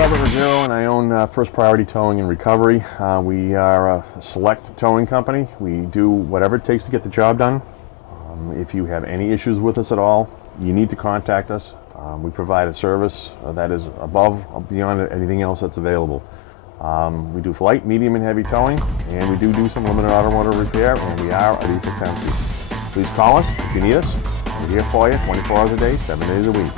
Robert Ruggiero, and I own First Priority Towing and Recovery. We are a select towing company. We do whatever it takes to get the job done. If you have any issues with us at all, you need to contact us. We provide a service that is beyond anything else that's available. We do light, medium, and heavy towing, and we do some limited automotive repair, and we are at East Tennessee. Please call us if you need us. We're here for you 24 hours a day, 7 days a week.